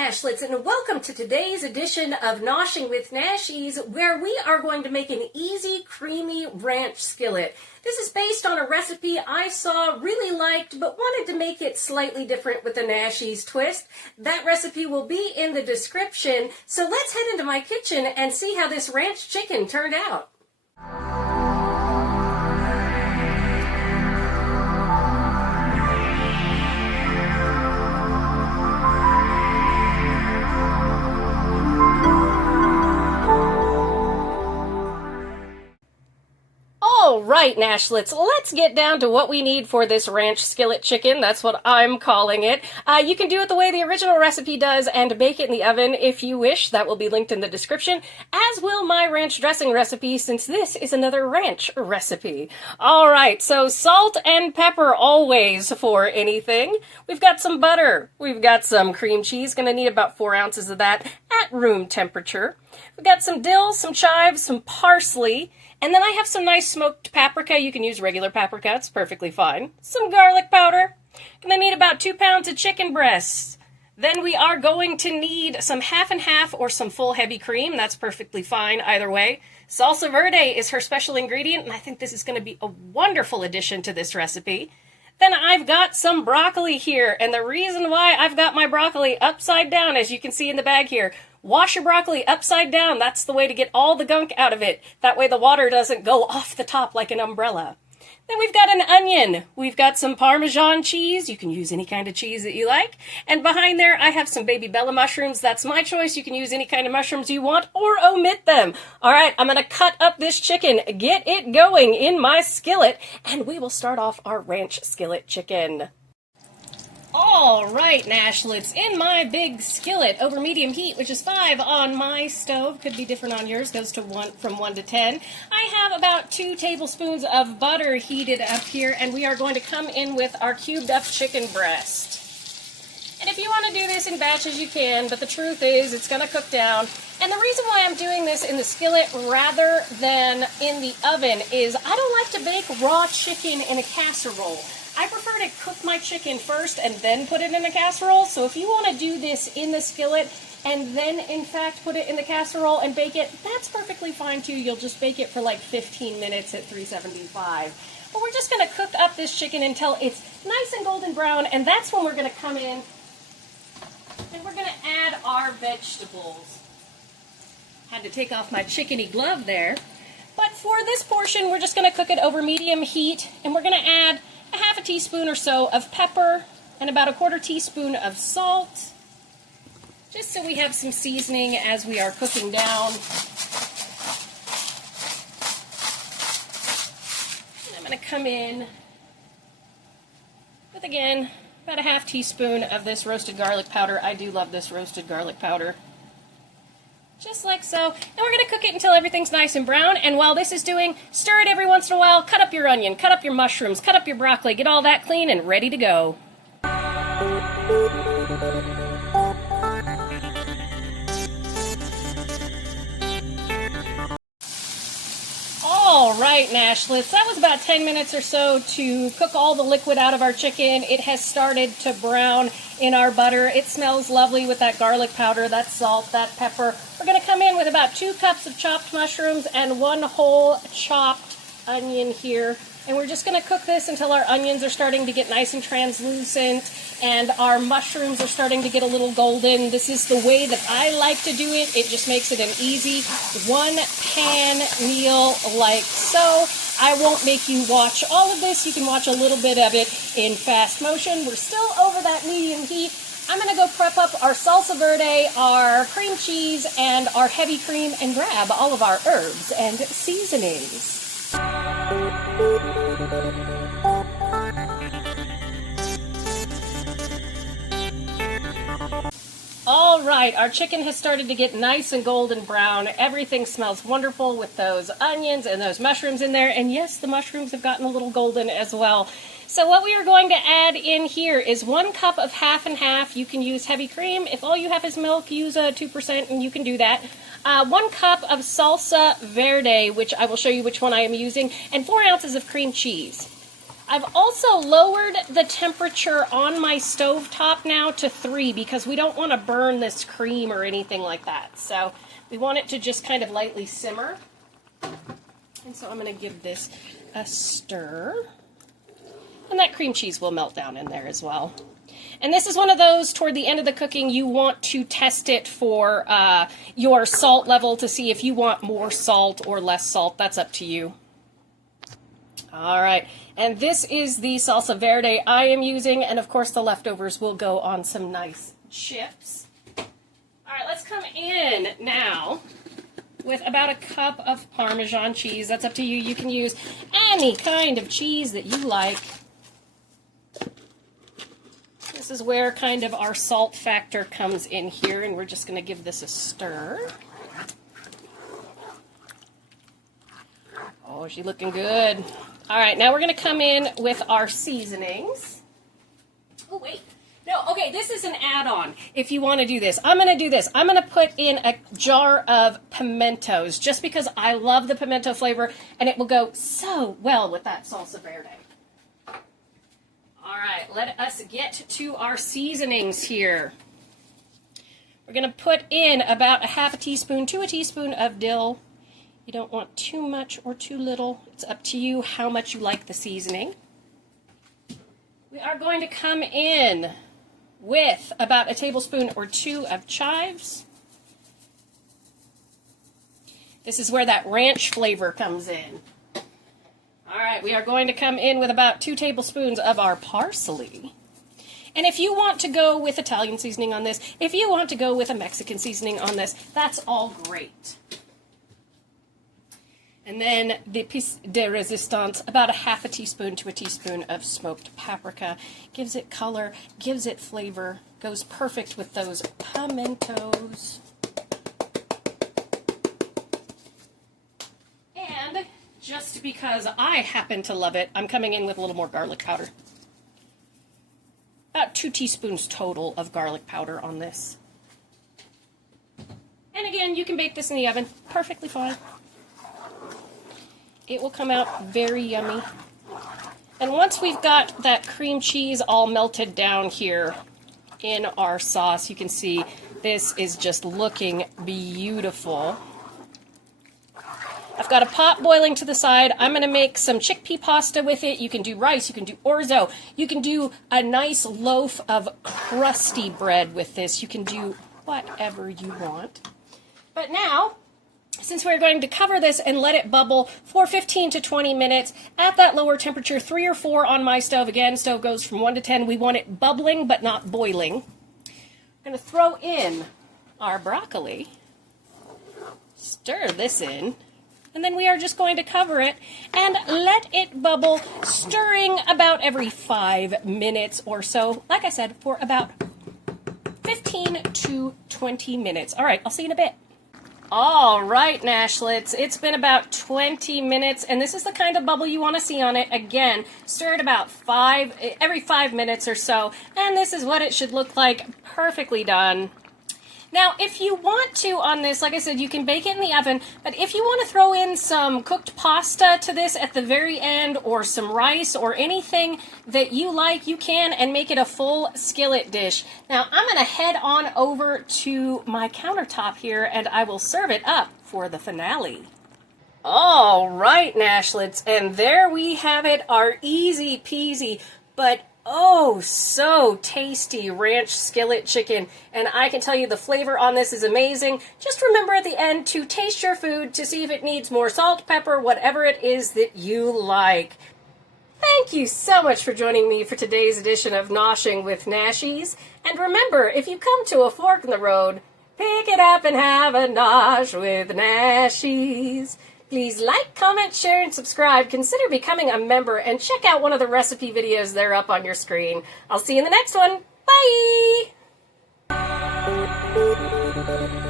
Nashlets, and welcome to today's edition of Noshing with Nashies, where we are going to make an easy, creamy ranch skillet. This is based on a recipe I saw, really liked, but wanted to make it slightly different with the Nashies twist. That recipe will be in the description, so let's head into my kitchen and see how this ranch chicken turned out. All right, Nashlets, let's get down to what we need for this ranch skillet chicken. That's what I'm calling it. You can do it the way the original recipe does and bake it in the oven if you wish. That will be linked in the description, as will my ranch dressing recipe, since this is another ranch recipe. All right, so salt and pepper always for anything. We've got some butter. We've got some cream cheese. Going to need about 4 ounces of that at room temperature. We've got some dill, some chives, some parsley. And then I have some nice smoked paprika. You can use regular paprika, it's perfectly fine. Some garlic powder. Gonna need about 2 pounds of chicken breasts. Then we are going to need some half and half or some full heavy cream. That's perfectly fine either way. Salsa Verde is her special ingredient, and I think this is going to be a wonderful addition to this recipe. Then I've got some broccoli here, and the reason why I've got my broccoli upside down, as you can see in the bag here, wash your broccoli upside down. That's the way to get all the gunk out of it. That way the water doesn't go off the top like an umbrella. Then we've got an onion. We've got some Parmesan cheese. You can use any kind of cheese that you like. And behind there, I have some baby Bella mushrooms. That's my choice. You can use any kind of mushrooms you want or omit them. All right, I'm going to cut up this chicken, get it going in my skillet, and we will start off our ranch skillet chicken. All right, Nashlets, in my big skillet over medium heat, which is 5 on my stove, could be different on yours, goes to from 1 to 10. I have about 2 tablespoons of butter heated up here, and we are going to come in with our cubed up chicken breast. And if you want to do this in batches, you can, but the truth is it's going to cook down. And the reason why I'm doing this in the skillet rather than in the oven is I don't like to bake raw chicken in a casserole. I prefer to cook my chicken first and then put it in a casserole. So if you want to do this in the skillet and then, in fact, put it in the casserole and bake it, that's perfectly fine too. You'll just bake it for like 15 minutes at 375. But we're just going to cook up this chicken until it's nice and golden brown, and that's when we're going to come in and we're going to add our vegetables. Had to take off my chickeny glove there. But for this portion, we're just going to cook it over medium heat, and we're going to add a half a teaspoon or so of pepper and about a 1/4 teaspoon of salt, just so we have some seasoning as we are cooking down. And I'm going to come in with, again, about a half teaspoon of this roasted garlic powder. I do love this roasted garlic powder. Just like so. And we're going to cook it until everything's nice and brown. And while this is doing, stir it every once in a while, cut up your onion, cut up your mushrooms, cut up your broccoli, get all that clean and ready to go. All right, Nashlets, that was about 10 minutes or so to cook all the liquid out of our chicken. It has started to brown in our butter. It smells lovely with that garlic powder, that salt, that pepper. We're going to come in with about 2 cups of chopped mushrooms and 1 whole chopped onion here. And we're just going to cook this until our onions are starting to get nice and translucent and our mushrooms are starting to get a little golden. This is the way that I like to do it. It just makes it an easy one-pan meal like so. I won't make you watch all of this. You can watch a little bit of it in fast motion. We're still over that medium heat. I'm going to go prep up our salsa verde, our cream cheese, and our heavy cream and grab all of our herbs and seasonings. All right, our chicken has started to get nice and golden brown. Everything smells wonderful with those onions and those mushrooms in there. And yes, the mushrooms have gotten a little golden as well. So what we are going to add in here is 1 cup of half and half. You can use heavy cream. If all you have is milk, use 2% and you can do that. 1 cup of salsa verde, which I will show you which one I am using, and 4 ounces of cream cheese. I've also lowered the temperature on my stovetop now to 3 because we don't want to burn this cream or anything like that. So we want it to just kind of lightly simmer. And so I'm going to give this a stir. And that cream cheese will melt down in there as well. And this is one of those, toward the end of the cooking, you want to test it for your salt level to see if you want more salt or less salt. That's up to you. All right, and this is the salsa verde I am using, and of course the leftovers will go on some nice chips. All right, let's come in now with about a cup of Parmesan cheese. That's up to you. You can use any kind of cheese that you like. This is where kind of our salt factor comes in here, and we're just going to give this a stir. Oh, she's looking good. All right, now we're going to come in with our seasonings. Oh, wait. No, okay, this is an add-on if you want to do this. I'm going to do this. I'm going to put in a jar of pimentos just because I love the pimento flavor, and it will go so well with that salsa verde. All right, let us get to our seasonings here. We're going to put in about a half a teaspoon to a teaspoon of dill. You don't want too much or too little. It's up to you how much you like the seasoning. We are going to come in with about a tablespoon or 2 of chives. This is where that ranch flavor comes in. All right, we are going to come in with about 2 tablespoons of our parsley. And if you want to go with Italian seasoning on this, if you want to go with a Mexican seasoning on this, that's all great. And then the piece de resistance, about a half a teaspoon to a teaspoon of smoked paprika. Gives it color, gives it flavor, goes perfect with those pimentos. And just because I happen to love it, I'm coming in with a little more garlic powder. About 2 teaspoons total of garlic powder on this. And again, you can bake this in the oven perfectly fine. It will come out very yummy. And once we've got that cream cheese all melted down here in our sauce, you can see this is just looking beautiful. I've got a pot boiling to the side. I'm going to make some chickpea pasta with it. You can do rice, you can do orzo, you can do a nice loaf of crusty bread with this. You can do whatever you want. But now, since we're going to cover this and let it bubble for 15 to 20 minutes at that lower temperature, 3 or 4 on my stove. Again, stove goes from 1 to 10. We want it bubbling but not boiling. I'm going to throw in our broccoli, stir this in, and then we are just going to cover it and let it bubble, stirring about every 5 minutes or so. Like I said, for about 15 to 20 minutes. All right, I'll see you in a bit. All right, Nashlets, it's been about 20 minutes, and this is the kind of bubble you want to see on it. Again, stir it about every 5 minutes or so, and this is what it should look like. Perfectly done. Now, if you want to on this, like I said, you can bake it in the oven, but if you want to throw in some cooked pasta to this at the very end, or some rice, or anything that you like, you can, and make it a full skillet dish. Now, I'm going to head on over to my countertop here, and I will serve it up for the finale. All right, Nashlets, and there we have it, our easy peasy, but oh, so tasty ranch skillet chicken. And I can tell you the flavor on this is amazing. Just remember at the end to taste your food to see if it needs more salt, pepper, whatever it is that you like. Thank you so much for joining me for today's edition of Noshing with Nashies. And remember, if you come to a fork in the road, pick it up and have a nosh with Nashies. Please like, comment, share, and subscribe. Consider becoming a member and check out one of the recipe videos that are up on your screen. I'll see you in the next one. Bye!